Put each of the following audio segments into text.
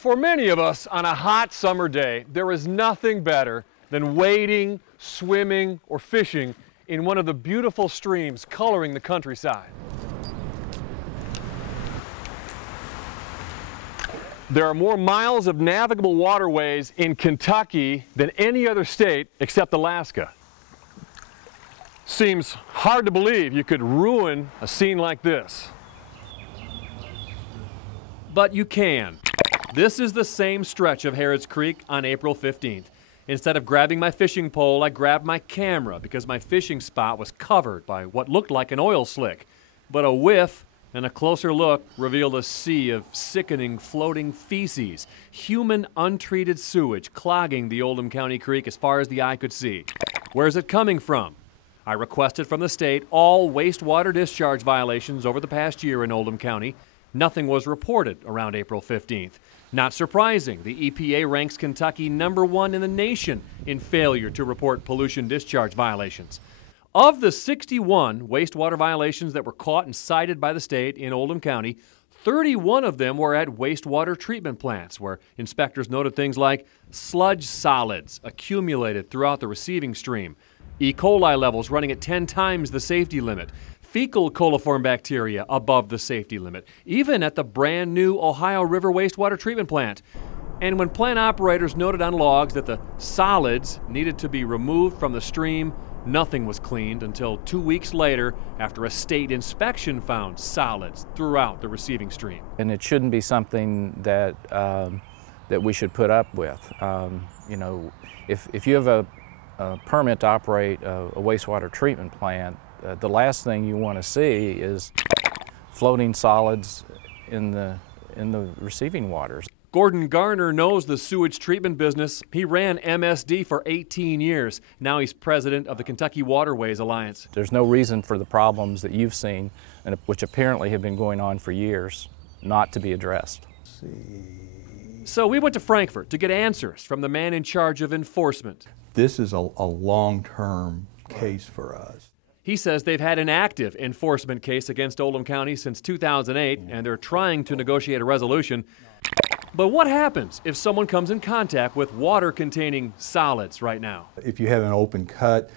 For many of us on a hot summer day, there is nothing better than wading, swimming, or fishing in one of the beautiful streams coloring the countryside. There are more miles of navigable waterways in Kentucky than any other state except Alaska. Seems hard to believe you could ruin a scene like this. But you can. This is the same stretch of Harrods Creek on April 15th. Instead of grabbing my fishing pole, I grabbed my camera because my fishing spot was covered by what looked like an oil slick. But a whiff and a closer look revealed a sea of sickening floating feces, human untreated sewage clogging the Oldham County Creek as far as the eye could see. Where's it coming from? I requested from the state all wastewater discharge violations over the past year in Oldham County. Nothing was reported around April 15th. Not surprising, the EPA ranks Kentucky #1 in the nation in failure to report pollution discharge violations. Of the 61 wastewater violations that were caught and cited by the state in Oldham County, 31 of them were at wastewater treatment plants, where inspectors noted things like sludge solids accumulated throughout the receiving stream, E. coli levels running at 10 times the safety limit, fecal coliform bacteria above the safety limit, even at the brand new Ohio River wastewater treatment plant. And when plant operators noted on logs that the solids needed to be removed from the stream, nothing was cleaned until 2 weeks later after a state inspection found solids throughout the receiving stream. And it shouldn't be something that, that we should put up with. You know, if you have a permit to operate a wastewater treatment plant, the last thing you want to see is floating solids in the receiving waters. Gordon Garner knows the sewage treatment business. He ran MSD for 18 years. Now he's president of the Kentucky Waterways Alliance. There's no reason for the problems that you've seen, and which apparently have been going on for years, not to be addressed. So we went to Frankfort to get answers from the man in charge of enforcement. This is a long-term case for us. He says they've had an active enforcement case against Oldham County since 2008, and they're trying to negotiate a resolution. But what happens if someone comes in contact with water-containing solids right now? If you have an open cut,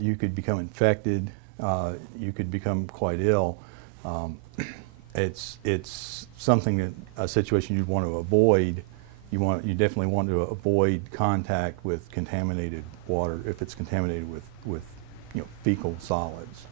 you could become infected, you could become quite ill. It's something that, a situation you'd want to avoid. You definitely want to avoid contact with contaminated water if it's contaminated with fecal solids.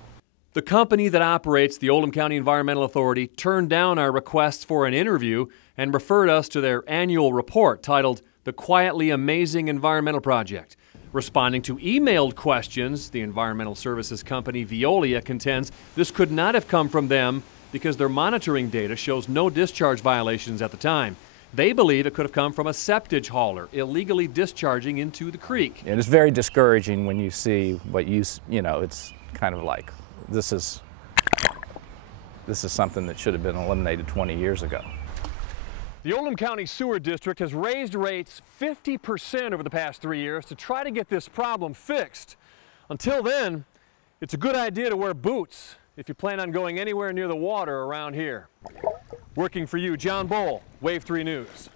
The company that operates the Oldham County Environmental Authority turned down our requests for an interview and referred us to their annual report titled The Quietly Amazing Environmental Project. Responding to emailed questions, the environmental services company Veolia contends this could not have come from them because their monitoring data shows no discharge violations at the time. They believe it could have come from a septage hauler illegally discharging into the creek. And it's very discouraging when you see what you know, it's kind of like, this is something that should have been eliminated 20 years ago. The Oldham County Sewer District has raised rates 50% over the past 3 years to try to get this problem fixed. Until then, it's a good idea to wear boots if you plan on going anywhere near the water around here. Working for you, John Boel, Wave 3 News.